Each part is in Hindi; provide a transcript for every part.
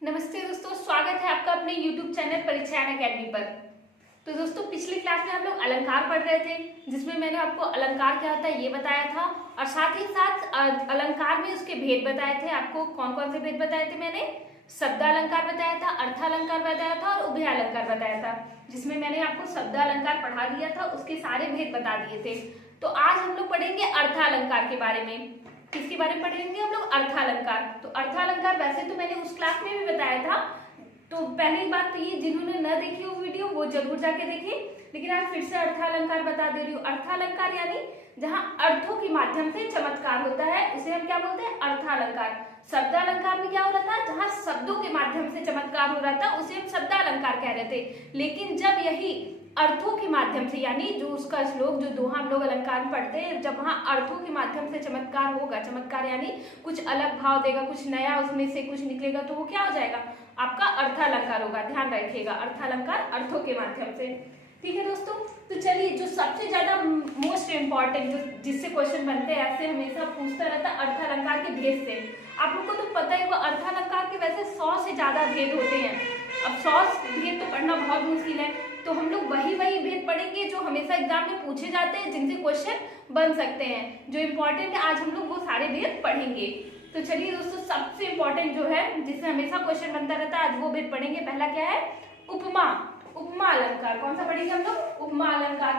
नमस्ते दोस्तों, स्वागत है आपका अपने YouTube चैनल परीक्षायन अकेडमी पर। तो दोस्तों, पिछली क्लास में हम लोग अलंकार पढ़ रहे थे, जिसमें मैंने आपको अलंकार क्या होता है ये बताया था और साथ ही साथ अलंकार में उसके भेद बताए थे। आपको कौन कौन से भेद बताए थे मैंने? शब्दालंकार बताया था, अर्थालंकार बताया था और उभयालंकार बताया था। जिसमें मैंने आपको शब्दालंकार पढ़ा दिया था, उसके सारे भेद बता दिए थे। तो आज हम लोग पढ़ेंगे अर्थालंकार के बारे में। किसके बारे में पढ़ेंगे हम लोग? अर्थालंकार। तो अर्थालंकार वैसे तो मैंने उस क्लास में भी बताया था, तो पहली बात तो ये, जिन्होंने न देखी हो वीडियो वो जरूर जाके देखें। लेकिन आज फिर से अर्थालंकार बता दे रही हूँ। अर्थालंकार यानी जहाँ अर्थों के माध्यम से चमत्कार होता है, उसे हम क्या बोलते हैं? अर्थालंकार। शब्दालंकार में क्या हो रहा था? जहाँ शब्दों के माध्यम से चमत्कार हो रहा था उसे हम शब्दालंकार कह रहे थे। लेकिन जब यही अर्थों के माध्यम से, यानी जो उसका श्लोक जो दोहा हम लोग अलंकार में पढ़ते हैं, जब वहां अर्थों के माध्यम से चमत्कार होगा, चमत्कार यानी कुछ अलग भाव देगा, कुछ नया उसमें से कुछ निकलेगा, तो वो क्या हो जाएगा? आपका अर्थालंकार होगा। ध्यान रखिएगा, अर्थालंकार अर्थों के माध्यम से। ठीक है दोस्तों, तो चलिए, जो सबसे ज्यादा मोस्ट इंपॉर्टेंट, जो जिससे क्वेश्चन बनते हैं, ऐसे हमेशा पूछता रहता है अर्थालंकार के भेद से। आप लोग को तो पता ही होगा, अर्थालंकार के वैसे 100 से ज्यादा भेद होते हैं। अब 100 भेद तो पढ़ना बहुत मुश्किल है, तो हम लोग वही भेद पढ़ेंगे जो हमेशा एग्जाम में पूछे जाते हैं, जिनसे क्वेश्चन बन सकते हैं। जो इम्पोर्टेंट है आज हम लोग वो सारे भेद पढ़ेंगे। तो चलिए दोस्तों, सबसे इम्पोर्टेंट जो है, जिससे हमेशा क्वेश्चन बनता रहता है, आज वो भेद पढ़ेंगे। पहला क्या है? उपमा। उपमा अलंकार। कौन सा पढ़ेंगे हम लोग? उपमा अलंकार।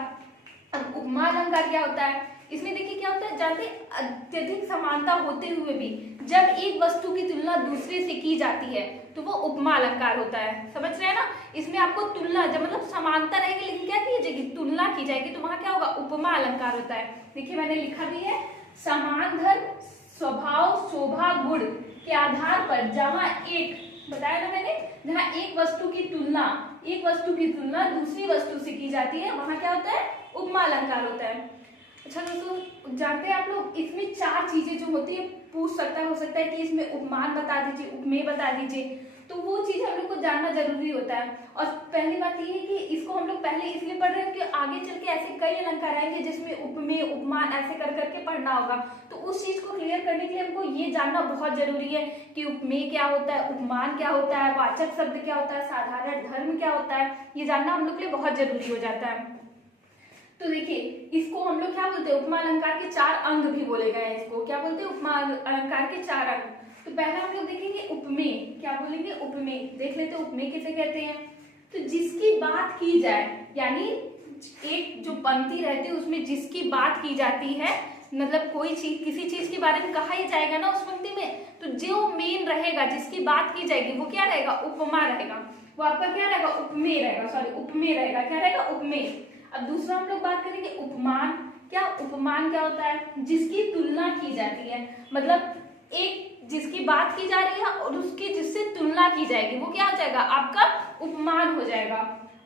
अब उपमा अलंकार क्या होता है? इसमें देखिए क्या होता है, जानते अत्यधिक समानता होते हुए भी जब एक वस्तु की तुलना दूसरे से की जाती है तो वो उपमा अलंकार होता है। समझ रहे हैं ना? इसमें आपको तुलना, जब मतलब समानता रहेगी लेकिन क्या की जाएगी? तुलना की जाएगी, तो वहां क्या होगा? उपमा अलंकार होता है। देखिए मैंने लिखा भी है, समान धर्म स्वभाव शोभा गुण के आधार पर जहां एक, बताया ना मैंने, जहां एक वस्तु की तुलना दूसरी वस्तु से की जाती है, वहां क्या होता है? उपमा अलंकार होता है। अच्छा दोस्तों, जानते हैं आप लोग, इसमें 4 चीजें जो होती है, पूछ सकता हो सकता है कि इसमें उपमान बता दीजिए, उपमेय बता दीजिए, तो वो चीज हम लोग को जानना जरूरी होता है। और पहली बात ये है कि इसको हम लोग पहले इसलिए पढ़ रहे हैं कि आगे चल के ऐसे कई अलंकार आएंगे जिसमें उपमेय उपमान ऐसे कर करके पढ़ना होगा। तो उस चीज को क्लियर करने के लिए हमको ये जानना बहुत जरूरी है कि उपमेय क्या होता है, उपमान क्या होता है, वाचक शब्द क्या होता है, साधारण धर्म क्या होता है, ये जानना हम लोग के लिए बहुत जरूरी हो जाता है। तो देखिए, इसको हम लोग क्या बोलते हैं? उपमा अलंकार के 4 अंग भी बोले गए हैं। इसको क्या बोलते हैं? उपमा अलंकार के 4 अंग। तो पहला हम लोग देखेंगे उपमेय। क्या बोलेंगे? उपमेय। देख लेते हैं उपमेय किसे कहते हैं। तो जिसकी बात की जाए, यानी एक जो पंक्ति रहती है उसमें जिसकी बात की जाती है, मतलब कोई चीज, किसी चीज के बारे में कहा ही जाएगा ना उस पंक्ति में, तो जो मेन रहेगा, जिसकी बात की जाएगी, वो क्या रहेगा? उपमा रहेगा। वो आपका क्या रहेगा? उपमेय रहेगा। सॉरी, उपमेय रहेगा। क्या रहेगा? उपमेय। अब दूसरा हम लोग बात करेंगे उपमान। क्या? उपमान क्या होता है? जिसकी तुलना की जाती है, मतलब एक जिसकी बात की जा रही है और उसकी जिससे तुलना की जाएगी, वो क्या हो जाएगा? आपका उपमान हो जाएगा।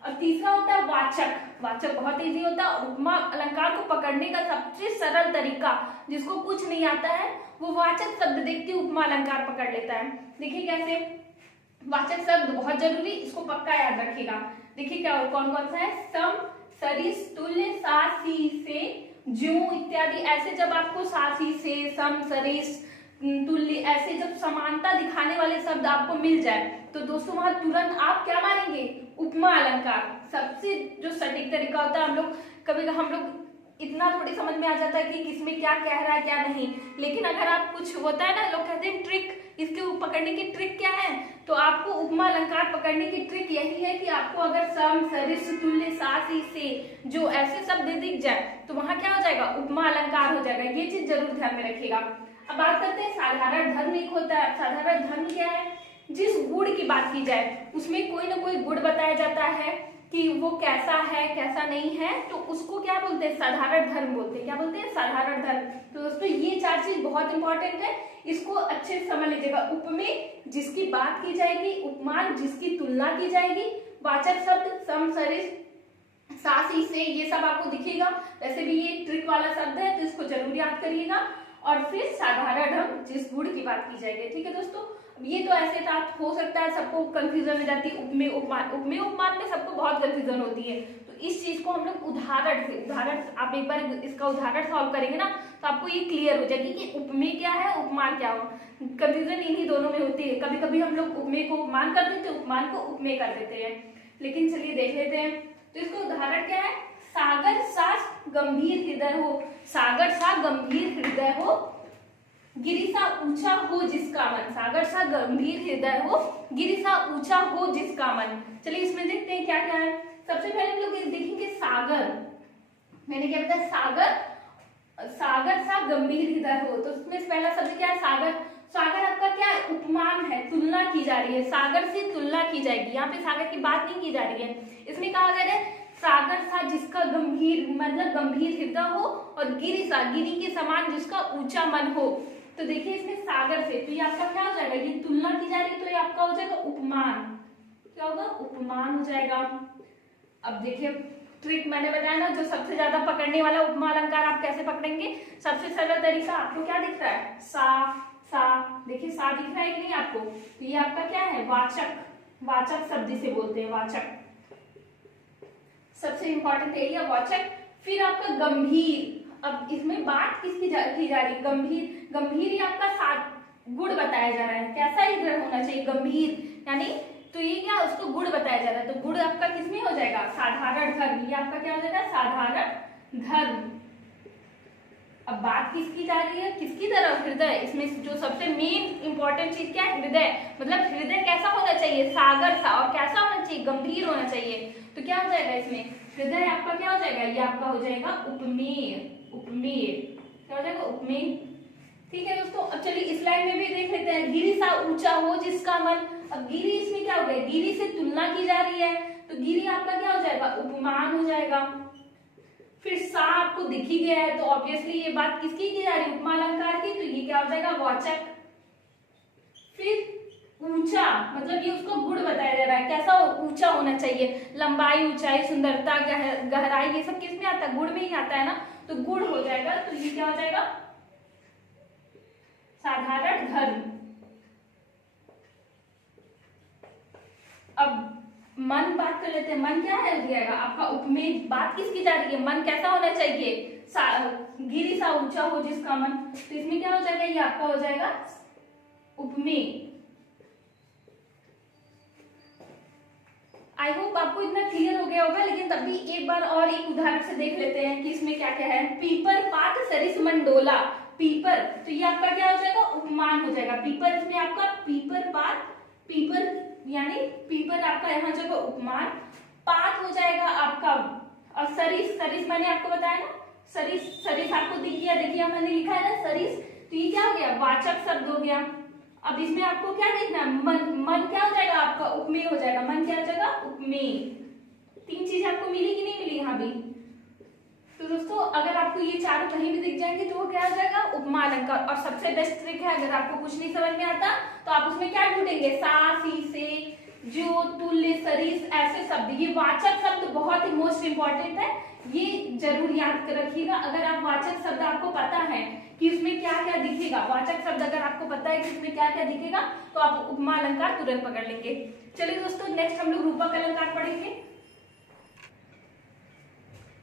और तीसरा होता है वाचक। वाचक बहुत इजी होता है, और उपमा अलंकार को पकड़ने का सबसे सरल तरीका, जिसको कुछ नहीं आता है वो वाचक शब्द देख के उपमा अलंकार पकड़ लेता है। देखिए कैसे? वाचक शब्द बहुत जरूरी, इसको पक्का याद रखिएगा। देखिए क्या कौन कौन सा है? सम, सरिस, तुल्य, सासी से, ज्यों इत्यादि। ऐसे जब आपको सासी से, सम, सरिस, तुल्य, ऐसे जब समानता दिखाने वाले शब्द आपको मिल जाए, तो दोस्तों वहां तुरंत आप क्या मानेंगे? उपमा अलंकार। सबसे जो सटीक तरीका होता है, हम लोग इतना थोड़ी समझ में आ जाता है कि किसमें क्या कह रहा है क्या नहीं, लेकिन अगर आप कुछ होता है ना, लोग कहते हैं ट्रिक, इसके पकड़ने की ट्रिक क्या है, तो आपको उपमा अलंकार पकड़ने की ट्रिक यही है कि आपको अगर सम, सरिस, तुल्य, सासी से जो ऐसे शब्द दिख जाए, तो वहां क्या हो जाएगा? उपमा अलंकार हो जाएगा। ये चीज जरूर ध्यान में रखिएगा। अब बात करते हैं साधारण धर्म। एक होता है साधारण धर्म। क्या है? जिस गुण की बात की जाए, उसमें कोई ना कोई गुण बताया जाता है कि वो कैसा है कैसा नहीं है, तो उसको क्या बोलते हैं? साधारण धर्म बोलते हैं। क्या बोलते हैं? साधारण धर्म। तो दोस्तों ये 4 चीज बहुत इंपॉर्टेंट है, इसको अच्छे से समझ लीजिएगा। उपमेय, जिसकी बात की जाएगी, उपमान, जिसकी तुलना की जाएगी, वाचक शब्द सम, सरिस, सासी से, ये सब आपको दिखेगा। वैसे भी ये ट्रिक वाला शब्द है, तो इसको जरूर याद करिएगा। और फिर साधारण हम जिस गुण की बात की जाएगी। ठीक है दोस्तों, ये तो ऐसे था, हो सकता है सबको कंफ्यूजन हो जाती है उपमेय उपमान, उपमेय उपमान में सबको बहुत कंफ्यूजन होती है। तो इस चीज को हम लोग उदाहरण आप एक बार इसका उदाहरण सॉल्व करेंगे ना तो आपको ये क्लियर हो जाएगी कि उपमेय क्या है, उपमान क्या हो। कंफ्यूजन इन्हीं दोनों में होती है, कभी कभी हम लोग उपमेय को उपमान कर देते हैं, उपमान को उपमेय कर देते हैं। लेकिन चलिए देख लेते हैं। तो इसका उदाहरण क्या है, सागर सा गंभीर हृदय हो, सागर सा गंभीर हृदय हो, गिरि सा ऊंचा हो जिसका मन। सागर सा गंभीर हृदय हो, गिरि सा ऊंचा हो जिसका मन। चलिए इसमें देखते हैं क्या क्या है। सबसे पहले हम लोग देखेंगे सागर, मैंने क्या बताया, सागर सा गंभीर हृदय हो, तो उसमें पहला शब्द क्या है, सागर। सागर आपका क्या है, उपमान है, तुलना की जा रही है, सागर से तुलना की जाएगी। यहाँ पे सागर की बात नहीं की जा रही है। इसमें कहा जा रहा है सागर सा जिसका गंभीर मतलब गंभीर हृदय हो, और गिरि सा गिरि के समान जिसका ऊंचा मन हो। तो देखिए इसमें सागर से, तो ये आपका क्या हो जाएगा, ये तुलना की जा रही है, तो ये आपका हो जाएगा उपमान। क्या होगा, उपमान हो जाएगा। अब देखिए ट्रिक मैंने बताया ना, जो सबसे ज्यादा पकड़ने वाला उपमा अलंकार आप कैसे पकड़ेंगे। सबसे सरल तरीका, आपको क्या दिख रहा है, सा, देखिए सा दिख रहा है कि नहीं आपको। तो ये आपका क्या है, वाचक, वाचक शब्द जिसे बोलते हैं, वाचक। सबसे इंपॉर्टेंट एरिया वाचक। फिर आपका गंभीर, अब इसमें बात किसकी की जा रही है, गंभीर। गंभीर ये आपका गुण बताया जा रहा है, कैसा हृदय होना चाहिए, गंभीर, यानी तो ये क्या, उसको गुण बताया जा रहा है। तो गुण आपका किसमें हो जाएगा, साधारण धर्म। ये आपका क्या हो जाएगा, साधारण धर्म। अब बात किसकी जा रही है, किसकी तरफ, हृदय। इसमें जो सबसे मेन इंपॉर्टेंट चीज क्या है, हृदय। मतलब हृदय कैसा होना चाहिए, सागर सा, और कैसा होना चाहिए, गंभीर होना चाहिए। तो क्या हो जाएगा इसमें, हृदय आपका क्या हो जाएगा, ये आपका हो जाएगा उपमेय। उपमेय क्या हो जाएगा, उपमेय। ठीक है दोस्तों, अब चलिए इस लाइन में भी देख लेते हैं, गिरि सा ऊंचा हो जिसका मन। अब गिरि इसमें क्या हो गया, गिरि से तुलना की जा रही है, तो गिरि आपका क्या हो जाएगा, उपमान हो जाएगा। फिर सा आपको दिख ही गया है, तो ऑब्वियसली ये बात किसकी की जा रही है, उपमा अलंकार की, तो ये क्या हो जाएगा, वाचक। फिर ऊंचा, मतलब ये उसको गुण बताया जा रहा है, कैसा ऊंचा होना चाहिए, लंबाई, ऊंचाई, सुंदरता, गहराई, ये सब किसमें आता है, गुण में ही आता है ना, तो गुण हो जाएगा। तो ये क्या हो जाएगा, साधारण धर्म। अब मन बात कर लेते हैं, मन क्या है जाएगा आपका उपमेय। बात किसकी जा रही है, मन कैसा होना चाहिए, गिरि सा ऊंचा हो जिसका मन। तो इसमें क्या हो जाएगा, ये आपका हो जाएगा उपमेय। आई होप आपको इतना क्लियर हो गया होगा, लेकिन तब भी एक बार और एक उदाहरण से देख लेते हैं कि इसमें क्या क्या है। पीपर पात सरिस मंडोला, पीपर, तो ये आपका क्या हो जाएगा, उपमान हो जाएगा। पीपर, इसमें आपका पीपर पात, पीपर यानी पीपर आपका यहाँ जगह उपमान, पात हो जाएगा आपका, और सरिस, सरिस मैंने आपको बताया ना, सरिस, सरिस आपको दिख गया, देखिए मैंने लिखा है ना सरिस, तो ये क्या हो गया, वाचक शब्द हो गया। अब इसमें आपको क्या देखना है, मन, मन क्या हो जाएगा आपका, उपमेय हो जाएगा। मन क्या हो जाएगा, उपमेय। तीन चीज आपको मिली कि नहीं मिली यहाँ भी। तो दोस्तों अगर आपको ये चारों कहीं भी दिख जाएंगे तो वो क्या हो जाएगा, उपमा अलंकार। और सबसे बेस्ट ट्रिक है, अगर आपको कुछ नहीं समझ में आता तो आप उसमें क्या ढूंढेंगे, सा, सी, से, जो, तुल्य, सरिस, ऐसे शब्द। ये वाचक शब्द बहुत ही मोस्ट इंपॉर्टेंट है, ये जरूर याद रखिएगा। अगर आप वाचक शब्द आपको पता है कि उसमें क्या क्या दिखेगा, वाचक शब्द अगर आपको पता है कि उसमें क्या क्या दिखेगा, तो आप उपमा अलंकार तुरंत पकड़ लेंगे। चलिए दोस्तों नेक्स्ट हम लोग रूपक अलंकार पढ़ेंगे।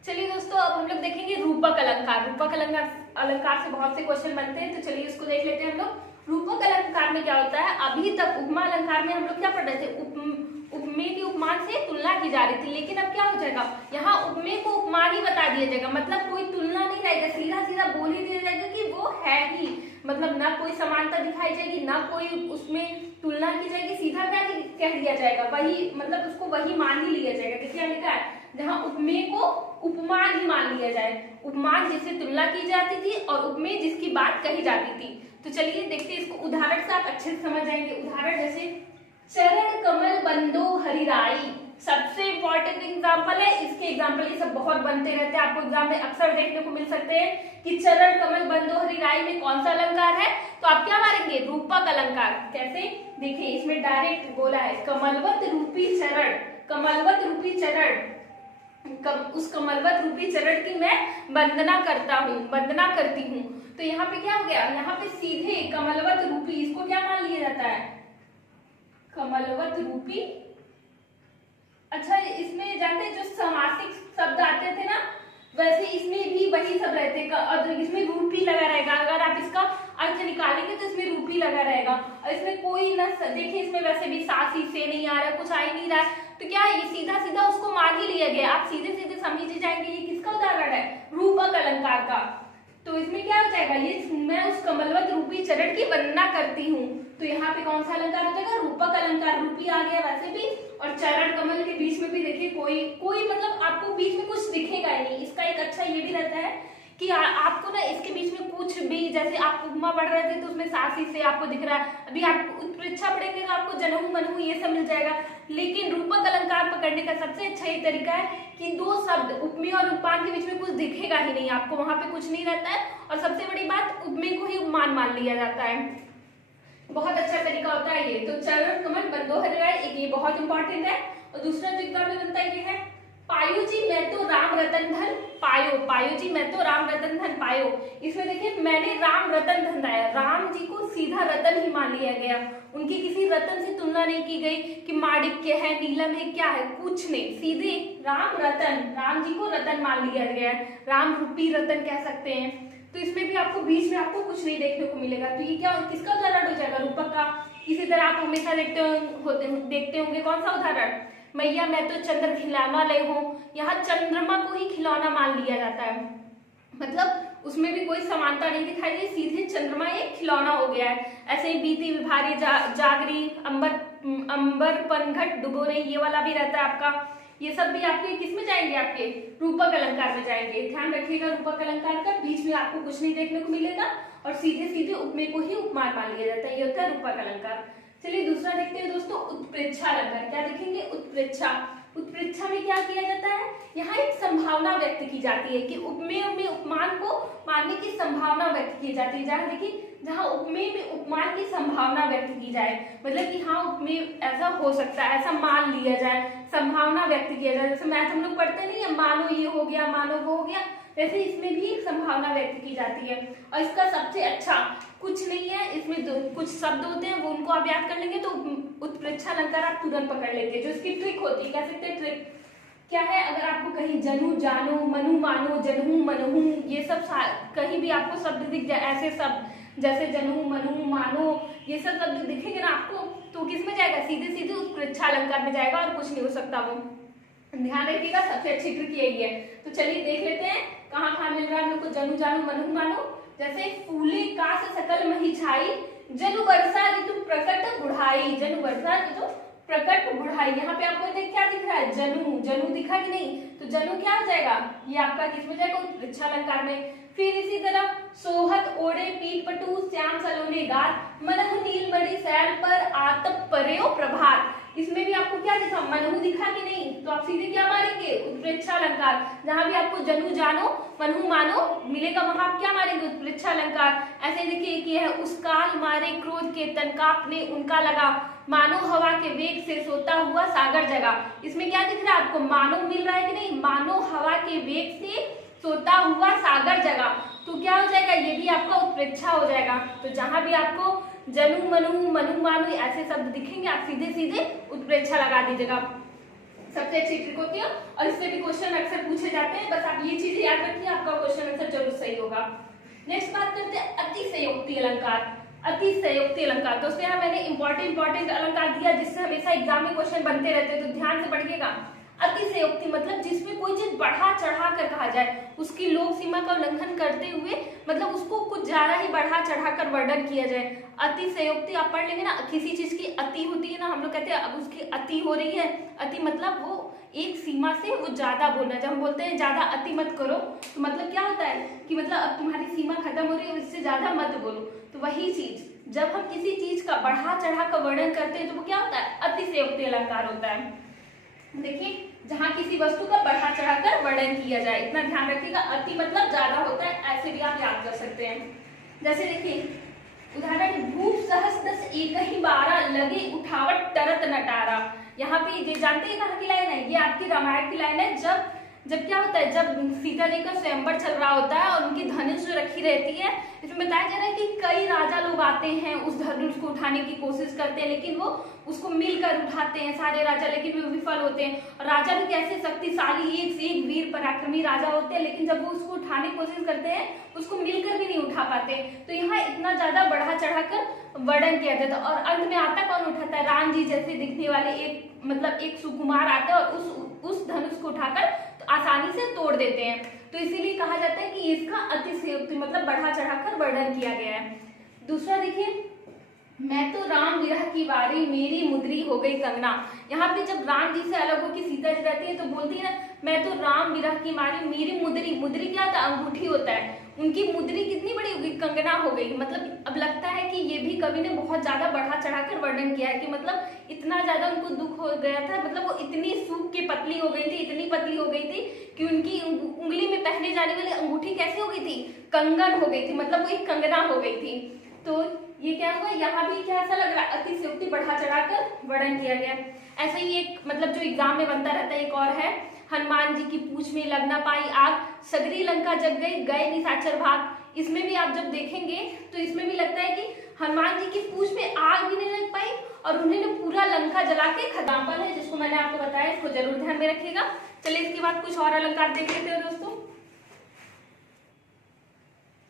चलिए दोस्तों अब हम लोग देखेंगे रूपक अलंकार। रूपक अलंकार से बहुत से क्वेश्चन बनते हैं, तो चलिए इसको देख लेते हैं हम लोग। रूपक अलंकार में क्या होता है, अभी तक उपमा अलंकार में हम लोग क्या पढ़ रहे थे, उपमेय की उपमान से तुलना की जा रही थी, लेकिन अब क्या हो जाएगा, यहाँ उपमेय को उपमान ही बता दिया जाएगा। मतलब कोई तुलना नहीं रहेगा, सीधा सीधा बोल ही दिया जाएगा कि वो है ही, मतलब ना कोई समानता दिखाई जाएगी, ना कोई उसमें तुलना की जाएगी, सीधा क्या कह दिया जाएगा, वही, मतलब उसको वही मान ही लिया जाएगा। देखिए लिखा है, जहाँ उपमेय को उपमान ही मान लिया जाए, उपमान जिससे तुलना की जाती थी और उपमेय जिसकी बात कही जाती थी। तो चलिए देखते हैं इसको, उदाहरण से आप अच्छे से समझ जाएंगे। उदाहरण जैसे चरण कमल बंदो हरिराई, सबसे इंपॉर्टेंट एग्जाम्पल है, इसके एग्जाम्पल ये सब बहुत बनते रहते हैं, आपको एग्जाम में अक्सर देखने को मिल सकते हैं कि चरण कमल बंदो हरिराई में कौन सा अलंकार है, तो आप क्या मारेंगे, रूपक अलंकार। कैसे, देखिए इसमें डायरेक्ट बोला है, कमलवत रूपी चरण, कमलवत रूपी चरण, उस कमलवत रूपी चरण की मैं वंदना करती हूँ। तो यहाँ पे क्या हो गया, यहाँ पे सीधे कमलवत रूपी, इसको क्या मान लिया जाता है, कमलवत रूपी। अच्छा, इसमें जानते हैं जो समासिक शब्द आते थे ना, वैसे इसमें भी वही सब रहते और इसमें रूपी लगा रहेगा। अगर आप इसका अर्थ निकालेंगे तो इसमें रूपी लगा रहेगा और इसमें कोई न, देखिए इसमें वैसे भी सासी से नहीं आ रहा, कुछ आ ही नहीं रहा है, तो क्या है, ये सीधा सीधा उसको मान ही लिया गया। आप सीधे सीधे समझ ही जाएंगे ये किसका उदाहरण है, रूपक अलंकार का। तो इसमें क्या हो जाएगा, ये मैं उस कमलवत रूपी चरण की वंदना करती हूँ। तो यहाँ पे कौन सा अलंकार हो जाएगा, रूपक अलंकार। रूपी आ गया वैसे भी, और चरण कमल के बीच में भी देखिए कोई मतलब आपको बीच में कुछ दिखेगा ही नहीं। इसका एक अच्छा ये भी रहता है कि आपको ना इसके बीच में कुछ भी, जैसे आप उपमा पढ़ रहे थे तो उसमें सासी से आपको दिख रहा है, अभी आप उत्प्रेक्षा पढ़ेंगे तो आपको जनहू मनहू ये सब मिल जाएगा। लेकिन रूपक अलंकार पकड़ने का सबसे अच्छा ये तरीका है कि दो शब्द उपमेय और उपमान के बीच में कुछ दिखेगा ही नहीं आपको, वहां पे कुछ नहीं रहता है। और सबसे बड़ी बात, उपमेय को ही उपमान मान लिया जाता है। बहुत अच्छा तरीका होता है ये। तो चरण कमल बंदोहर, एक ये बहुत इंपॉर्टेंट है। और दूसरा जो एग्जाम में बनता है ये है, पायो जी मैं तो राम रतन धन पायो, पायो जी मैं तो राम रतन धन पायो। इसमें देखिए मैंने राम रतन धन लाया, राम जी को सीधा रतन ही मान लिया गया, उनकी किसी रतन से तुलना नहीं की गई कि माणिक्य है, नीलम है, क्या है, कुछ नहीं, सीधे राम रतन, राम जी को रतन मान लिया गया, राम रूपी रतन कह सकते हैं। तो इसमें भी आपको बीच में आपको कुछ नहीं देखने को मिलेगा। तो ये क्या, किसका उदाहरण हो जाएगा, रूपक का। इसी तरह आप हमेशा देखते होंगे कौन सा उदाहरण, मैया मैं तो चंद्र खिलौना ले हूं, यहाँ चंद्रमा को ही खिलौना मान लिया जाता है, मतलब उसमें भी कोई समानता नहीं दिखाई दी, सीधे चंद्रमा एक खिलौना हो गया है। ऐसे ही बीती विभारी जागरी, अंबर पनघट डुबो रही, ये वाला भी रहता है आपका। ये सब भी आपके किस में जाएंगे, आपके रूपक अलंकार में जाएंगे। ध्यान रखिएगा रूपक अलंकार का, बीच में आपको कुछ नहीं देखने को मिलेगा और सीधे सीधे उपमेय को ही उपमान मान लिया जाता है, ये होता है रूपक अलंकार। चलिए दूसरा देखते हैं दोस्तों, उत्प्रेक्षा अलंकार। क्या देखेंगे, उत्प्रेक्षा। उत्प्रेक्षा में क्या किया जाता है, यहाँ एक संभावना व्यक्त की जाती है कि उपमेय में उपमान को मानने की संभावना व्यक्त की जाती है। जहाँ देखिए, जहाँ उपमेय में उपमान की संभावना व्यक्त की जाए, मतलब कि हाँ उपमेय ऐसा हो सकता है, ऐसा मान लिया जाए, संभावना व्यक्त किया जाए। जैसे मैथ हम लोग पढ़ते नहीं है, मानो ये हो गया, मानो वो हो गया, वैसे इसमें भी एक संभावना व्यक्त की जाती है। और इसका सबसे अच्छा कुछ नहीं है, इसमें कुछ शब्द होते हैं, वो उनको आप याद कर लेंगे तो उत्प्रेक्षा अलंकार आप तुरंत पकड़ लेंगे। जो इसकी ट्रिक होती है, कह सकते हैं ट्रिक क्या है, अगर आपको कहीं जनु जानो, मनु मानो, जनहू मनहू, ये सब कहीं भी आपको शब्द दिख जाए, ऐसे शब्द जैसे जनहू मनहू मानो, ये सब शब्द दिखेंगे ना आपको, तो किस में जाएगा, सीधे सीधे उत्प्रेक्षा अलंकार में जाएगा और कुछ नहीं हो सकता वो। ध्यान रखिएगा, सबसे अच्छी ट्रिक यही है। तो चलिए देख लेते हैं कहाँ कहाँ मिल रहा है हम लोग को जनु जानो मनहू मानो। जैसे फूले कास सकल मही छाई, जनु वर्षा ऋतु प्रकट बुढ़ाई, जनु वर्षा ऋतु प्रकट बुढ़ाई। यहाँ पे आपको क्या दिख रहा है, जनु, जनु दिखा कि नहीं, तो जनु क्या हो जाएगा, ये आपका किस में जाएगा, उत्प्रेक्षा अलंकार में। फिर इसी तरह सोहत ओढ़े पीठ पटु श्याम सलोने गात, मनहु नीलमणि सैल पर आतप पर्यो प्रभात। इसमें भी आपको क्या दिखा, मनहु दिखा कि नहीं, तो आप सीधे क्या मारेंगे, उत्प्रेक्षा अलंकार। जहां भी आपको जनु जानो मनहु मानो मिलेगा, वहां आप क्या मारेंगे, उत्प्रेक्षा अलंकार। ऐसे देखिए कि है, उस काल मारे क्रोध के तन कांपने उनका लगा, मानो हवा के वेग से सोता हुआ सागर जगा। इसमें क्या दिख रहा है आपको, मानो मिल रहा है कि नहीं, मानो हवा के वेग से सोता हुआ सागर जगा। तो क्या हो जाएगा, ये भी आपका उत्प्रेक्षा हो जाएगा। तो जहां भी आपको जनु मनहु मनहु मानो ऐसे शब्द दिखेंगे, आप सीधे सीधे उत्प्रेक्षा लगा दीजिएगा। सबसे अच्छी ट्रिक होती है और इससे भी क्वेश्चन अक्सर पूछे जाते हैं, बस आप ये चीजें याद रखिए, आपका क्वेश्चन आंसर जरूर सही होगा। नेक्स्ट बात करते हैं अतिशयोक्ति अलंकार। अतिशयोक्ति अलंकार दोस्तों, यहाँ मैंने इंपॉर्टेंट अलंकार दिया जिससे हमेशा एग्जाम में क्वेश्चन बनते रहते हैं, तो ध्यान से पढ़िएगा। अतिशयोक्ति मतलब जिसमें कोई चीज बढ़ा चढ़ा कर कहा जाए, उसकी लोक सीमा का उल्लंघन करते हुए, मतलब उसको कुछ ज्यादा ही बढ़ा चढ़ा कर वर्णन किया जाए। अतिशयोक्ति आप पढ़ लेंगे ना, किसी चीज की अति होती है ना, हम लोग कहते हैं अब उसकी अति हो रही है। अति मतलब वो एक सीमा से वो ज्यादा बोलना। जब हम बोलते हैं ज्यादा अति मत करो, तो मतलब क्या होता है कि मतलब अब तुम्हारी सीमा खत्म हो रही है, इससे ज्यादा मत बोलो। तो वही चीज जब हम किसी चीज का बढ़ा चढ़ा कर वर्णन करते हैं तो वो क्या होता है, अतिशयोक्ति अलंकार होता है। देखिए, जहां किसी वस्तु का बढ़ा चढ़ाकर वर्णन किया जाए, इतना ध्यान रखिएगा। अति मतलब ज्यादा होता है, ऐसे भी आप याद कर सकते हैं। जैसे देखिए उदाहरण, भूप सहस दस एक ही बारा, लगे उठावट तरत नटारा। यहाँ पे ये जानते हैं कहाँ की लाइन है, ये आपकी रामायण की लाइन है। जब जब क्या होता है, जब सीता जी का स्वयंवर चल रहा होता है और उनकी धनुष जो रखी रहती है, इसमें बताया जा रहा है कि कई राजा लोग आते हैं, उस धनुष को उठाने की कोशिश करते हैं, लेकिन वो उसको मिलकर उठाते हैं सारे राजा, लेकिन वो विफल होते हैं। और राजा भी कैसे शक्तिशाली, एक से एक वीर पराक्रमी राजा होते हैं, लेकिन जब वो उसको उठाने की कोशिश करते हैं, उसको मिलकर भी नहीं उठा पाते। तो यहाँ इतना ज्यादा बढ़ा चढ़ाकर वर्णन किया जाता है। और अंत में आता कौन उठाता है? राम जी जैसे दिखने वाले एक मतलब एक सुकुमार आता है और उस धनुष को उठाकर तो आसानी से तोड़ देते हैं। तो इसीलिए कहा जाता है कि इसका अतिशयोक्ति मतलब बढ़ा चढ़ाकर वर्णन किया गया है। दूसरा देखिए, मैं तो राम विरह की वारी, मेरी मुद्री हो गई कंगना। यहाँ पे जब राम जी से अलग होकर सीता जी रहती है तो बोलती है मैं तो राम विरह की मारी, मेरी मुद्री, मुद्री क्या होता है? अंगूठी होता है। उनकी मुद्री कितनी बड़ी हो गई? कंगना हो गई। मतलब अब लगता है कि ये भी कवि ने बहुत ज्यादा बढ़ा चढ़ाकर वर्णन किया है कि मतलब इतना ज्यादा उनको दुख हो गया था, मतलब वो इतनी सूख के पतली हो गई थी, इतनी पतली हो गई थी कि उनकी उंगली में पहने जाने वाली अंगूठी कैसी हो गई थी? कंगन हो गई थी, मतलब वो एक कंगना हो गई थी। तो ये क्या हुआ, यहाँ भी क्या ऐसा लग रहा है? अतिशयोक्ति बढ़ा चढ़ाकर वर्णन किया गया। ऐसे ही एक मतलब जो एग्जाम में बनता रहता है एक और है, हनुमान जी की पूंछ में लग ना पाई आग, सगरी लंका जग गई, गए निशाचर भाग। इसमें भी आप जब देखेंगे तो इसमें भी लगता है कि हनुमान जी की पूंछ में आग भी नहीं लग पाई और उन्होंने पूरा लंका जला के खदापन है, जिसको मैंने आपको बताया, इसको जरूर ध्यान में रखिएगा। चलिए इसके बाद कुछ और अलंकार देख लेते हैं दोस्तों।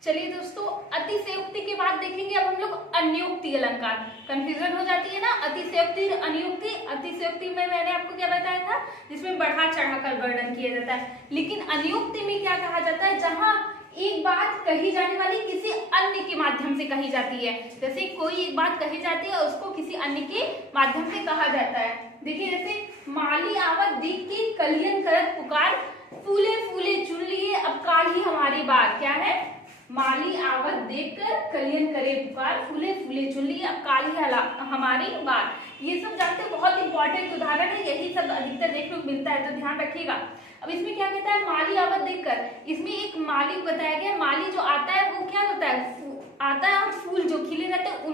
चलिए दोस्तों, अतिशयोक्ति के बाद देखेंगे अब हम लोग अन्योक्ति अलंकार। कंफ्यूजन हो जाती है ना, अतिशयोक्ति अन्योक्ति। अतिशयोक्ति में मैंने आपको क्या बताया था, जिसमें बढ़ा चढ़ाकर वर्णन किया जाता है। लेकिन अन्योक्ति में क्या कहा जाता है? जहां एक बात कही जाने वाली किसी अन्य के माध्यम से कही जाती है। जैसे कोई एक बात कही जाती है, उसको किसी अन्य के माध्यम से कहा जाता है। देखिए जैसे माली आवत दीप की कलियन करत पुकार, फूले फूले चुन लिए अब काढ़ी हमारी बार। क्या है? माली आवत देखकर कलियन करे पुकार, फूले फूले चुन लिए अब काली हमारी बार। ये सब जानते हैं, बहुत इंपॉर्टेंट उदाहरण है, यही सब अधिकतर देखने को मिलता है, तो ध्यान रखिएगा। अब इसमें क्या कहता है? माली आवत देखकर, इसमें एक माली बताया गया। माली जो आता है वो क्या होता है? आता है और फूल जो खिले रहते हैं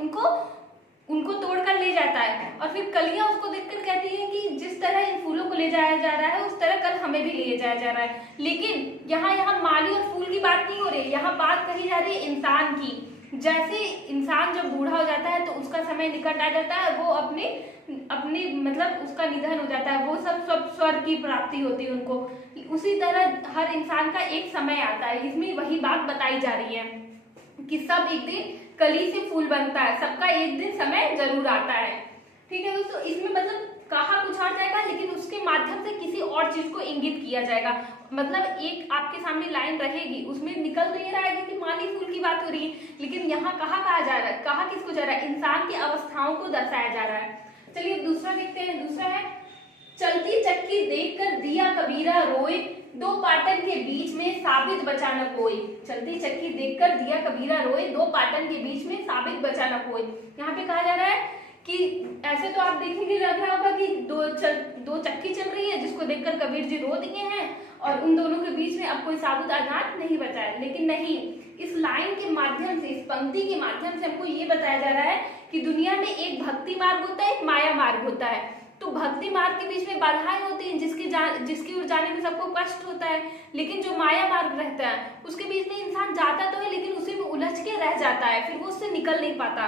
उनको तोड़कर ले जाता है, और फिर कलियां उसको देखकर कहती है कि जिस तरह इन फूलों को ले जाया जा रहा है उस तरह कल हमें भी ले जाया जा रहा है। लेकिन यहाँ माली और फूल की बात नहीं हो रही, यहाँ बात कही जा रही है इंसान की। जैसे इंसान जब बूढ़ा हो जाता है तो उसका समय निकट आ जाता है, वो अपने मतलब उसका निधन हो जाता है, वो सब स्वर्ग की प्राप्ति होती है उनको। उसी तरह हर इंसान का एक समय आता है। इसमें वही बात बताई जा रही है कि सब एक दिन कली से फूल बनता है, सबका एक दिन समय जरूर आता है। ठीक है दोस्तों, इसमें मतलब कहा कुछ और जाएगा, लेकिन उसके माध्यम से किसी और चीज को इंगित किया जाएगा। मतलब एक आपके सामने लाइन रहेगी, उसमें निकल तो ये रहा है कि माली फूल की बात हो रही है, लेकिन यहाँ कहा जा रहा है, कहा किसको जा रहा है? इंसान की अवस्थाओं को दर्शाया जा रहा है। चलिए दूसरा देखते हैं। दूसरा है, चलती चक्की देखकर दिया कबीरा रोए, दो पाटन के बीच में साबित बचा न कोई। चलती चक्की देखकर दिया कबीरा रोए, दो पाटन के बीच में साबित बचा न कोई। यहाँ पे कहा जा रहा है कि ऐसे तो आप देखेंगे लग रहा होगा कि दो चक्की चल रही है जिसको देखकर कबीर जी रो दिए हैं और उन दोनों के बीच में अब कोई साबुत आजाद नहीं बचा है। लेकिन नहीं, इस लाइन के माध्यम से, इस पंक्ति के माध्यम से हमको ये बताया जा रहा है कि दुनिया में एक भक्ति मार्ग होता है, एक माया मार्ग होता है। तो भक्ति मार्ग के बीच में बाधाएं होती हैं, जिसकी ओर जाने में सबको कष्ट होता है। लेकिन जो माया मार्ग रहता है उसके बीच में इंसान जाता तो है, लेकिन उसी में उलझ के रह जाता है, फिर वो उससे निकल नहीं पाता।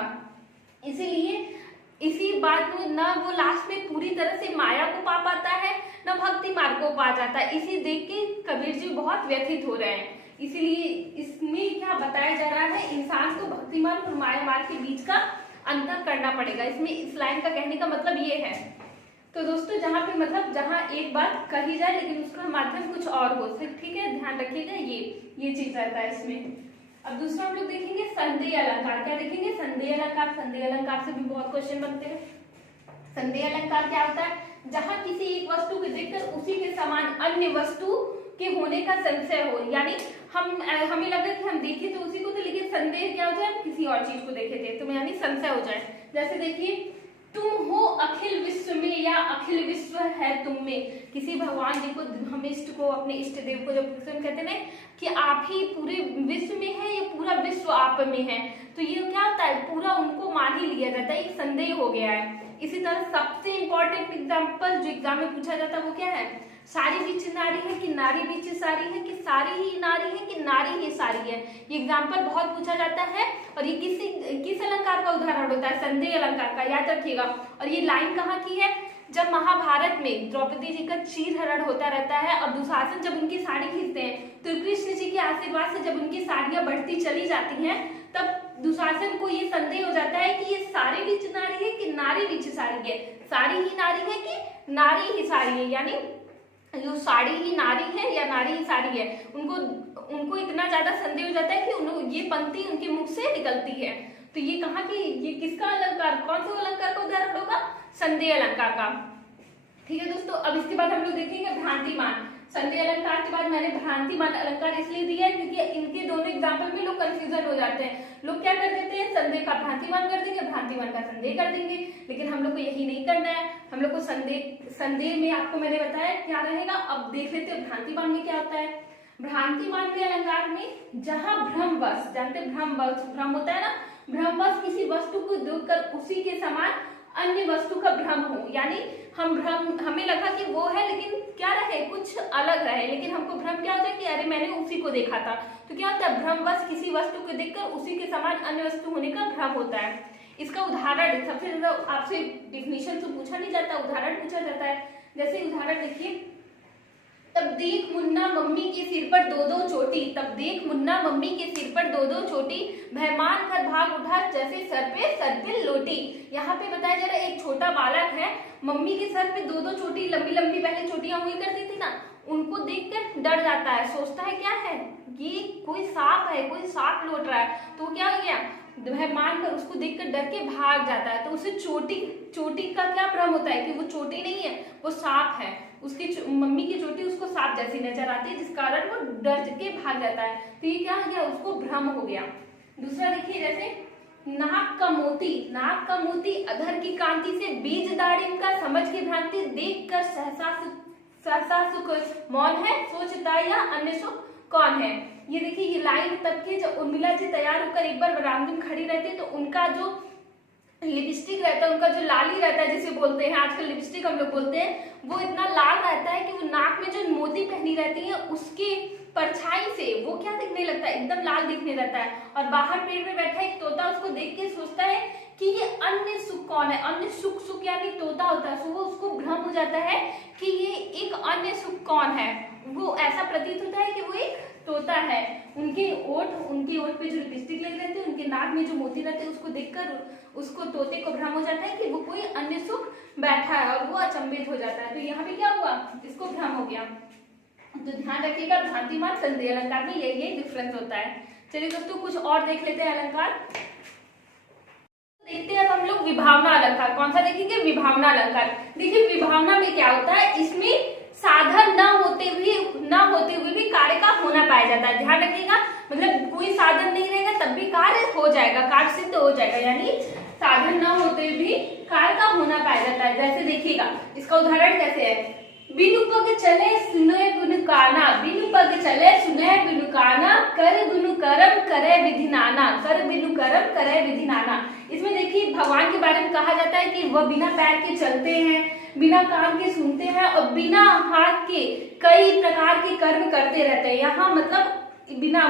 इसीलिए इसी बात में न वो लास्ट में पूरी तरह से माया को पा पाता है, न भक्ति मार्ग को पा जाता है। इसी देख के कबीर जी बहुत व्यथित हो रहे हैं। इसीलिए इसमें क्या बताया जा रहा है, इंसान को भक्ति मार्ग और माया मार्ग के बीच का अंतर करना पड़ेगा। इसमें इस लाइन का कहने का मतलब ये है। तो दोस्तों, जहाँ पे मतलब जहाँ एक बात कही जाए लेकिन उसका माध्यम कुछ और हो, ठीक है, ध्यान रखिएगा, ये चीज रहता है इसमें। अब दूसरा हम लोग देखेंगे संदेह अलंकार। क्या देखेंगे? संदेह अलंकार। संदेह अलंकार से भी बहुत क्वेश्चन बनते हैं। संदेह अलंकार क्या होता है? जहाँ किसी एक वस्तु को देखकर उसी के समान अन्य वस्तु के होने का संशय हो, यानी हमें लगा कि हम देखे तो उसी को थे, लेकिन संदेह क्या हो जाए, हम किसी और चीज को देखे थे, तो यानी संशय हो जाए। जैसे देखिए, तुम हो अखिल विश्व में या अखिल विश्व है तुम में। किसी भगवान जी को, हम इष्ट को, अपने इष्ट देव को जब कहते हैं ना कि आप ही पूरे विश्व में है, ये पूरा विश्व आप में है, तो ये क्या होता है, पूरा उनको मान ही लिया जाता है, एक संदेह हो गया है। इसी तरह सबसे इंपॉर्टेंट एग्जाम्पल जो एग्जाम में पूछा जाता है वो क्या है? सारी बीच नारी है कि नारी बीच सारी है कि सारी ही नारी है कि नारी ही सारी है। ये एग्जाम्पल बहुत पूछा जाता है और ये किस अलंकार का उदाहरण होता है? संदेह अलंकार का, याद रखिएगा। और ये लाइन कहाँ की है? जब महाभारत में द्रौपदी जी का चीरहरण होता रहता है और दुशासन जब उनकी साड़ी खींचते हैं तो कृष्ण जी के आशीर्वाद से जब उनकी साड़ियां बढ़ती चली जाती हैं तब दुशासन को ये संदेह हो जाता है कि ये सारी बीच नारी है कि नारी बीच साड़ी है, सारी ही नारी है कि नारी ही साड़ी है, यानी जो साड़ी ही नारी है या नारी ही साड़ी है। उनको इतना ज्यादा संदेह हो जाता है कि ये पंक्ति उनके मुख से निकलती है। तो ये कहाँ की, ये किसका अलंकार, कौन सा अलंकार का उदाहरण होगा? संदेह अलंकार का। ठीक है दोस्तों, अब इसके बाद हम लोग देखेंगे भ्रांतिमान। संदेह अलंकार के बाद मैंने भ्रांतिमान अलंकार इसलिए दिया है क्योंकि इनके दोनों एग्जाम्पल में लोग कंफ्यूजन हो जाते हैं। लोग क्या कर देते हैं, संदेह का भ्रांतिमान कर देंगे, भ्रांतिमान का संदेह कर देंगे, लेकिन हम लोग को यही नहीं करना है। हम लोग को संदेह में आपको मैंने बताया क्या रहेगा। अब देख लेते हैं भ्रांतिमान में क्या होता है। भ्रांतिमान के अलंकार में जहां भ्रमवश, जानते भ्रमवश, भ्रम होता है ना, भ्रमवश किसी वस्तु को देखकर उसी के समान अन्य वस्तु का भ्रम हो, यानी हमें लगा कि वो है लेकिन क्या रहे, कुछ अलग रहे, लेकिन हमको भ्रम क्या होता है कि अरे मैंने उसी को देखा था। तो क्या होता है, भ्रमवश किसी वस्तु को देखकर उसी के समान अन्य वस्तु होने का भ्रम होता है। इसका उदाहरण सबसे ज्यादा आपसे डिफिनीशन तो पूछा नहीं जाता, उदाहरण पूछा जाता है। जैसे उदाहरण देखिए, तब देख मुन्ना मम्मी के सिर पर दो दो चोटी, तब देख मुन्ना मम्मी के सिर पर दो दो चोटी, भयमान कर भाग उठा जैसे सर पे सरपिल लोटी। यहाँ पे बताया जा रहा है एक छोटा बालक है, मम्मी के सर पे दो दो चोटी, लंबी लंबी पहले चोटियां हुई करती थी ना, उनको देखकर डर जाता है, सोचता है क्या है ये, कोई सांप है, कोई सांप लौट रहा है। तो क्या हो गया, भयमान कर उसको देखकर डर के भाग जाता है। तो उसे चोटी का क्या भ्रम होता है कि वो चोटी नहीं है, वो सांप है। उसकी मम्मी की चोटी उसको सांप जैसी नजर आती है, जिस कारण वो डर के भाग जाता है। तो ये क्या हो गया, उसको भ्रम हो गया। दूसरा देखिए, जैसे नाक का मोती अधर की कांति से बीज दाड़िम का समझ की भ्रांति देख कर सहसा सुख मौन है, सोचता या अन्य सुख कौन है। ये देखिए, ये लाइन तब के जब उर्मिला जी तैयार होकर एक बार बरामदे में खड़ी रहती है तो उनका जो लिपस्टिक रहता है, उनका जो लाली रहता है जिसे बोलते हैं आजकल लिपस्टिक हम लोग बोलते हैं, वो इतना लाल रहता है कि वो नाक में जो मोती पहनी रहती है उसकी परछाई से वो क्या दिखने लगता है, एकदम लाल दिखने लगता है। और बाहर पेड़ में बैठा एक तोता उसको देख के सोचता है कि ये अन्य सुख कौन है, अन्य सुख यानी तोता होता है। वो उसको भ्रम हो जाता है कि ये एक अन्य सुख कौन है, वो ऐसा प्रतीत होता है कि वो एक तोता है। उनके ओठ पे जो लिपस्टिक लगे रहते हैं, उनके नाक में जो मोती रहते हैं, उसको देखकर उसको तोते को भ्रम हो जाता है कि वो कोई अन्य सुख बैठा है और वो अचंभित हो जाता है। तो यहाँ पे क्या हुआ, इसको भ्रम हो गया। तो ध्यान रखिएगा, भ्रांतिमान संदेह अलंकार में यही डिफरेंस होता है। चलिए दोस्तों, कुछ और देख लेते हैं अलंकार। देखते हैं अब हम लोग विभावना अलंकार। कौन सा देखेंगे, विभावना अलंकार। देखिए विभावना में क्या होता है, इसमें साधन न होते हुए भी कार्य का होना पाया जाता है। ध्यान रखिएगा, मतलब कोई साधन नहीं रहेगा तब भी कार्य हो जाएगा, कार्य सिद्ध हो जाएगा, यानी साधन न होते भी कार्य का होना पाया जाता है। जैसे देखिएगा, इसका उदाहरण कैसे है, बिनु पग चले सुने बिनु काना, बिनु पग चले सुने बिनु काना, कर बिनु करम करे विधि नाना, कर बिनु करम करे विधि नाना। इसमें देखिए भगवान के बारे में कहा जाता है कि वह बिना पैर के चलते हैं, बिना कान के सुनते हैं और बिना हाथ के कई प्रकार के कर्म करते रहते हैं। यहाँ मतलब बिना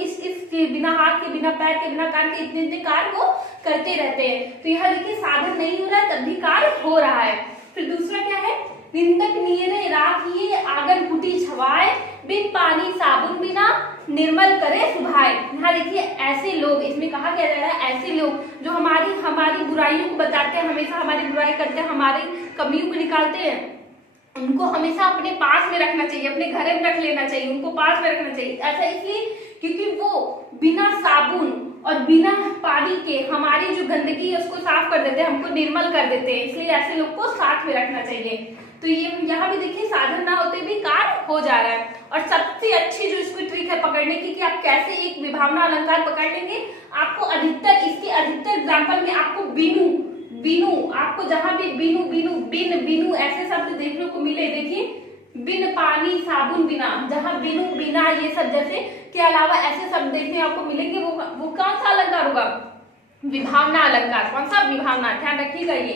इसके बिना हाथ के, बिना पैर के, बिना कान के इतने कार्य वो करते रहते हैं। तो यहाँ देखिए साधन नहीं हो रहा है तब भी कार्य हो रहा है। फिर दूसरा क्या है, निंदक नियरे राखिए आंगन कुटी छवाए, बिन पानी साबुन बिना निर्मल करे सुभाए। यहाँ देखिए ऐसे लोग, इसमें कहा गया जा रहा है ऐसे लोग जो हमारी बुराइयों को बताते हैं, हमेशा हमारी बुराई करते हैं, हमारी कमियों को निकालते हैं, उनको हमेशा अपने पास में रखना चाहिए, अपने घर में रख लेना चाहिए, उनको पास में रखना चाहिए। ऐसा इसलिए क्योंकि वो बिना साबुन और बिना पानी के हमारी जो गंदगी है उसको साफ कर देते हैं, हमको निर्मल कर देते हैं, इसलिए ऐसे लोग को साथ में रखना चाहिए। तो ये यहाँ भी देखिए साधन ना होते भी कार्य हो जा रहा है। और सबसे अच्छी जो इसकी ट्रिक है पकड़ने की कि आप कैसे एक विभावना अलंकार पकड़ लेंगे, आपको इसके अधिकतर एग्जाम्पल में आपको बिनु आपको जहां भी बिनु ऐसे शब्द देखने को मिले, देखिए बिन पानी साबुन बिना, जहां बिनु बिना ये सब जैसे के अलावा ऐसे शब्द देखने आपको मिलेंगे, वो कौन सा अलंकार होगा, विभावना अलंकार। कौन सा, विभावना। ध्यान रखिएगा ये।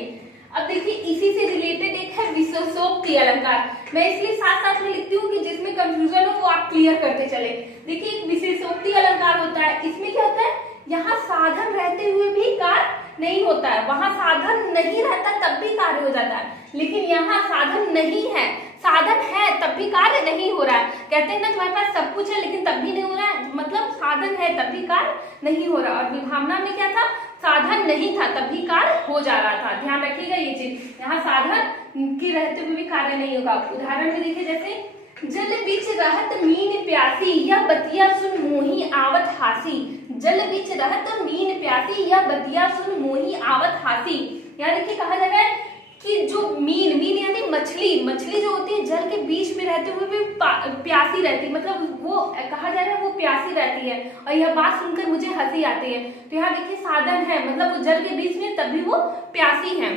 अब देखिए इसी से रिलेटेड एक है विशेषोक्ति अलंकार। मैं इसलिए साथ साथ में लिखती हूँ कि जिसमें कंफ्यूजन हो वो आप क्लियर करते चले। देखिए एक विशेषोक्ति अलंकार होता है, इसमें क्या होता है, यहाँ साधन रहते हुए भी कार्य नहीं होता है, वहां साधन नहीं रहता तब भी कार्य हो जाता है, लेकिन यहाँ साधन नहीं है, साधन है तब भी कार्य नहीं हो रहा है। कहते हैं ना तुम्हारे पास सब कुछ है लेकिन तब भी नहीं हो रहा है, मतलब साधन है तब भी कार्य नहीं हो रहा। और विभावना में क्या था, साधन नहीं था तब भी कार्य हो जा रहा था। ध्यान रखिएगा ये चीज, यहाँ साधन के रहते हुए भी कार्य नहीं होगा। उदाहरण में देखिए जैसे जल बीच रहत मीन प्यासी या बतिया सुन मोही आवत हासी। जल बीच रहत मीन प्यासी या बतिया सुन मोही आवत हासी। यहाँ देखिए कहा जा रहा है कि जो मीन यानी मछली जो होती है जल के बीच में रहते हुए भी प्यासी रहती है, मतलब वो कहा जा रहा है वो प्यासी रहती है और यह बात सुनकर मुझे हंसी आती है। तो यहाँ देखिए साधन है, मतलब वो जल के बीच में तब भी वो प्यासी है,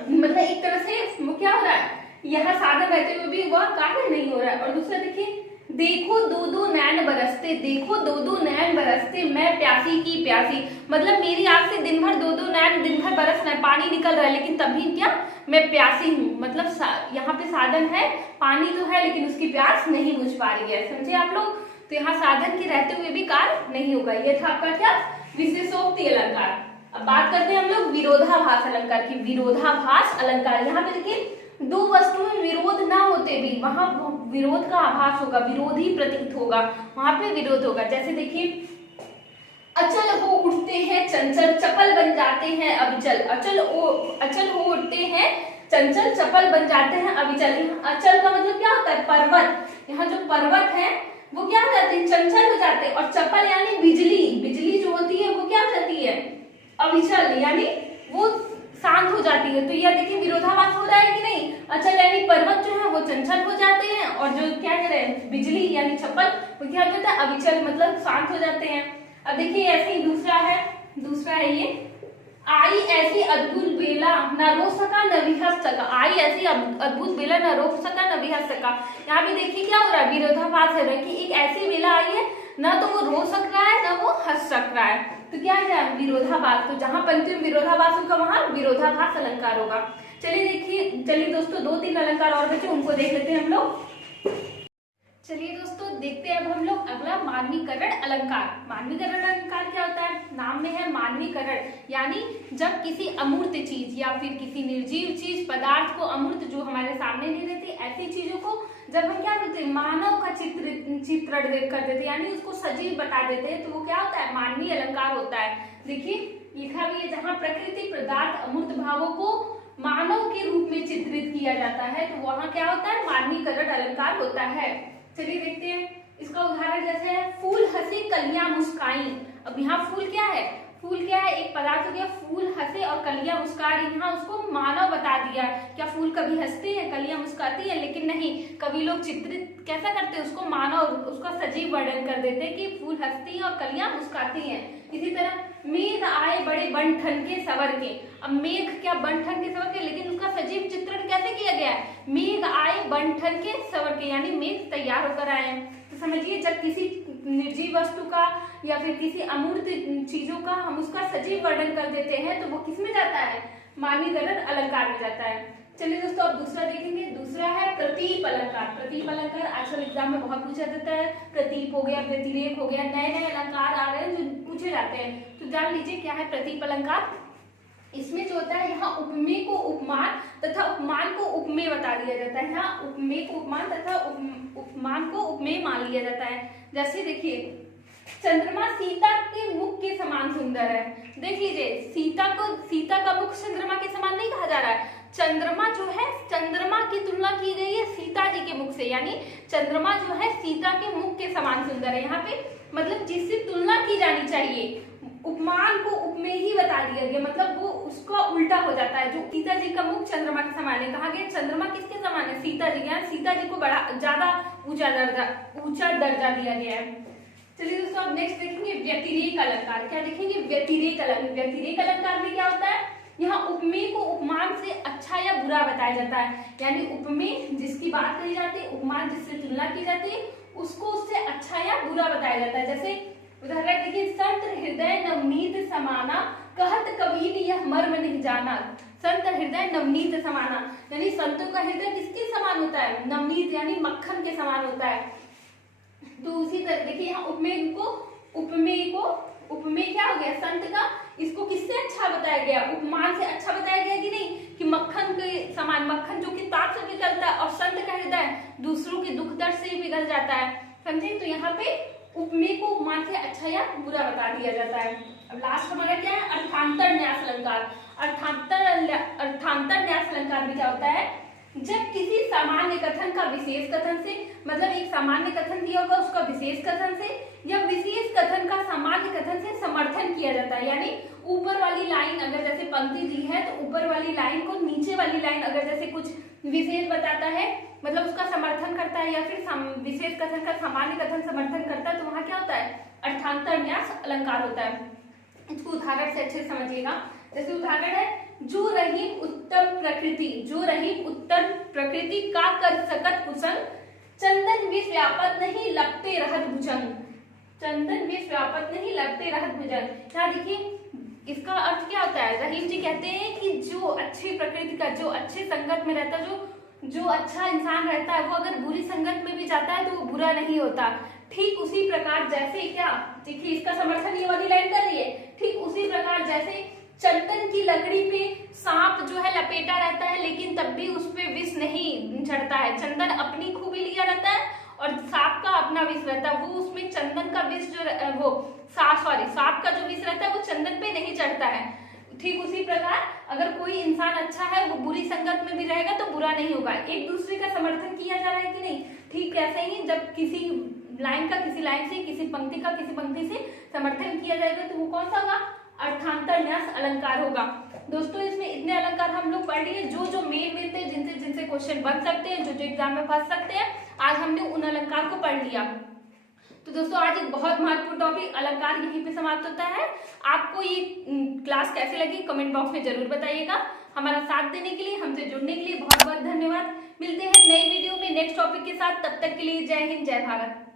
मतलब एक तरह से वो क्या हो रहा है, यहाँ साधन रहते हुए भी वह कार्य नहीं हो रहा है। और दूसरा देखिए देखो दो दो नैन बरसते, देखो दो दो नैन बरसते मैं प्यासी की प्यासी, मतलब मेरी आंख से दिन भर दो दो नैन दिन भर बरस रहा है, पानी निकल रहा है, लेकिन तभी क्या मैं प्यासी हूँ, मतलब यहाँ पे साधन है, पानी तो है लेकिन उसकी प्यास नहीं बुझ पा रही है। समझे आप लोग, तो यहाँ साधन के रहते हुए भी कार्य नहीं होगा। ये था आपका क्या, विशेषोक्ति अलंकार। अब बात करते हैं हम लोग विरोधाभास अलंकार की। विरोधाभास अलंकार, यहाँ पे देखिए दो वस्तुओं में विरोध ना होते भी वहां विरोध का आभास होगा, विरोधी प्रतीत होगा, वहां पे विरोध होगा। जैसे देखिए अचल हो उठते हैं चंचल, चपल बन जाते हैं अविचल। अचल हो उठते हैं चंचल, चपल बन जाते हैं अविचल। अचल का मतलब क्या होता है, पर्वत। यहाँ जो पर्वत है वो क्या हो जाते हैं, चंचल हो जाते हैं। और चपल यानी बिजली जो होती है वो क्या हो जाती है, अविचल, यानी वो शांत हो जाती है। तो यह देखिए विरोधाभास हो रहा है कि नहीं, अचल यानी पर्वत जो है वो चंचल हो जाते हैं और जो क्या कह रहे हैं बिजली यानी चप्पल वो क्या हो जाता है, अविचल, मतलब शांत हो जाते हैं। अब देखिए ऐसे ही दूसरा है ये, आई ऐसी अद्भुत बेला न रो सका न विहस सका। आई ऐसी अद्भुत बेला न रो सका न विहस सका। यहाँ भी देखिए क्या हो रहा है, विरोधाभास हो रहा है कि एक ऐसी बेला आई है ना तो वो रो सक रहा है ना वो हंस सक रहा है, तो क्या है विरोधाभास। तो जहां पंक्ति में विरोधाभास होगा वहां विरोधाभास अलंकार होगा। चलिए दोस्तों 2-3 अलंकार और बचे, उनको देख लेते हैं हम लोग। चलिए दोस्तों देखते हैं अब हम लोग अगला मानवीकरण अलंकार। मानवीकरण अलंकार क्या होता है, नाम में है मानवीकरण, यानी जब किसी अमूर्त चीज या फिर किसी निर्जीव चीज पदार्थ को, अमूर्त जो हमारे सामने नहीं रहती ऐसी चीजों को जब हम क्या करते हैं, मानव का चित्रण कर देते हैं, यानी उसको सजीव बता देते हैं, तो वो क्या होता है, मानवीय अलंकार होता है। देखिए लिखा भी है जहाँ प्रकृति पदार्थ अमूर्त भावों को मानव के रूप में चित्रित किया जाता है तो वहाँ क्या होता है, मानवीकरण अलंकार होता है। चलिए देखते हैं इसका उदाहरण। जैसे है फूल हंसे कलियां मुस्काई। अब यहाँ फूल क्या है, एक पदार्थ हो गया, फूल हंसे और कलियां मुस्का रही, यहाँ उसको मानव बता दिया। क्या फूल कभी हंसते हैं, कलियां मुस्काती है, लेकिन नहीं, कवि लोग चित्रित कैसा करते हैं, उसको मानव, उसका सजीव वर्णन कर देते हैं कि फूल हंसती है और कलियां मुस्काती हैं। इसी तरह मेघ आए बड़े बन ठन के सवर के। अब मेघ क्या बन ठन के सवर के, लेकिन उसका सजीव चित्रण कैसे किया गया है, मेघ आए बन ठन के सवर के, यानी मेघ तैयार होकर आए हैं। तो समझिए जब किसी निर्जीव वस्तु का या फिर किसी अमूर्त चीजों का हम उसका सजीव वर्णन कर देते हैं तो वो किस में जाता है, मानवीकरण अलंकार में जाता है। चलिए दोस्तों अब दूसरा देखेंगे। दूसरा है प्रतीप अलंकार। प्रतीप अलंकार आजकल एग्जाम में बहुत पूछा जाता है। प्रतीप हो गया, व्यतिरेक हो गया, नए नए अलंकार आ रहे हैं जो पूछे जाते हैं, तो जान लीजिए क्या है प्रतीप अलंकार। इसमें जो होता है यहाँ उपमेय को उपमान तथा उपमान को उपमेय बता दिया जाता है। यहाँ उपमेय को उपमान तथा उपमान को उपमेय मान लिया जाता है। जैसे देखिए चंद्रमा सीता के मुख के समान सुंदर है। देख लीजिए सीता का मुख चंद्रमा के समान नहीं कहा जा रहा है, चंद्रमा जो है, चंद्रमा की तुलना की गई है सीता जी के मुख से, यानी चंद्रमा जो है सीता के मुख के समान सुंदर है। यहाँ पे मतलब जिससे तुलना की जानी चाहिए, उपमान को उपमेय ही बता दिया गया, मतलब वो उसका उल्टा हो जाता है। जो सीता जी का मुख चंद्रमा के समान है, कहा गया चंद्रमा किसके समान है, सीता जी, यानी सीता जी को बड़ा ज्यादा ऊंचा दर्जा दिया गया है। चलिए दोस्तों अब नेक्स्ट देखेंगे व्यतिरेक अलंकार। क्या देखेंगे, व्यतिरेक अलंकार में क्या होता है, यहाँ उपमेय को उपमान से अच्छा या बुरा बताया जाता है, यानी उपमेय जिसकी बात कही जाती है, उपमान जिससे तुलना की जाती है, उसको उससे अच्छा या बुरा बताया जाता है। जैसे उदाहरण देखिए संत हृदय नवनीत समाना कहत कबीर यह मर्म नहीं जाना। संत हृदय नवनीत समाना, यानी संतों का हृदय किसके समान होता है? नवनीत यानी मक्खन के समान होता है। तो उसी तरह देखिए यहाँ उपमेय क्या हो गया? संत का, इसको किससे अच्छा बताया गया? उपमान से अच्छा बताया गया कि नहीं? कि मक्खन के समान, मक्खन जो कि ताप से पिघलता है, और संत का हृदय दूसरों के दुख दर्द से पिघल जाता है। समझे? तो यहाँ पे उपमेय को उपमान से अच्छा या बुरा बता दिया जाता है। अब लास्ट हमारा क्या है? अर्थांतर न्यास अलंकार। अर्थांतर न्यास अलंकार में क्या होता है? जब किसी सामान्य कथन का विशेष कथन से, मतलब एक सामान्य कथन दिया होगा उसका विशेष कथन से, या विशेष कथन का सामान्य कथन से समर्थन किया जाता है। यानी ऊपर वाली लाइन अगर जैसे पंक्ति दी है तो ऊपर वाली लाइन को नीचे वाली लाइन अगर जैसे कुछ विशेष बताता है, मतलब उसका समर्थन करता है, या फिर विशेष कथन का सामान्य कथन समर्थन करता है, तो वहां क्या होता है? अर्थांतर न्यास अलंकार होता है। इसको उदाहरण से अच्छे से समझिएगा। जैसे उदाहरण है, जो रहीम उत्तम प्रकृति, जो रहीम उत्तम प्रकृति का कर सकत कुसंग, चंदन विष व्यापत नहीं लपटे रहत भुजंग। चंदन विष व्यापत नहीं लपटे रहत भुजंग। यहाँ देखिए इसका अर्थ क्या होता है? रहीम जी कहते हैं कि जो अच्छी प्रकृति का, जो अच्छी संगत में रहता, जो अच्छा इंसान रहता है, वो अगर बुरी संगत में भी जाता है तो वो बुरा नहीं होता। ठीक उसी प्रकार जैसे क्या, देखिए इसका समर्थन ये वाली लाइन कर रही है, ठीक उसी प्रकार जैसे चंदन की लकड़ी पे सांप जो है लपेटा रहता है, लेकिन तब भी उस पे विष नहीं चढ़ता है। चंदन अपनी खूबी लिया रहता है और सांप का अपना विष रहता है। वो उसमें चंदन का विष जो वो सांप का जो विष रहता है वो चंदन पे नहीं चढ़ता है। ठीक उसी प्रकार अगर कोई इंसान अच्छा है वो बुरी संगत में भी रहेगा तो बुरा नहीं होगा। एक दूसरे का समर्थन किया जा रहा है कि नहीं? ठीक ऐसे ही जब किसी लाइन का किसी लाइन से, किसी पंक्ति का किसी पंक्ति से समर्थन किया जाएगा तो वो कौन सा होगा? अर्थांतर न्यास अलंकार होगा। दोस्तों इसमें इतने अलंकार हम लोग पढ़ लिए जो मेन थे, जिनसे क्वेश्चन बन सकते हैं, जो एग्जाम में फंस सकते हैं। आज हमने उन अलंकार को पढ़ लिया। तो दोस्तों आज एक बहुत महत्वपूर्ण टॉपिक अलंकार यहीं पे समाप्त होता है। आपको ये क्लास कैसे लगी कमेंट बॉक्स में जरूर बताइएगा। हमारा साथ देने के लिए, हमसे जुड़ने के लिए बहुत बहुत धन्यवाद। मिलते हैं नई वीडियो में नेक्स्ट टॉपिक के साथ। तब तक के लिए जय हिंद, जय भारत।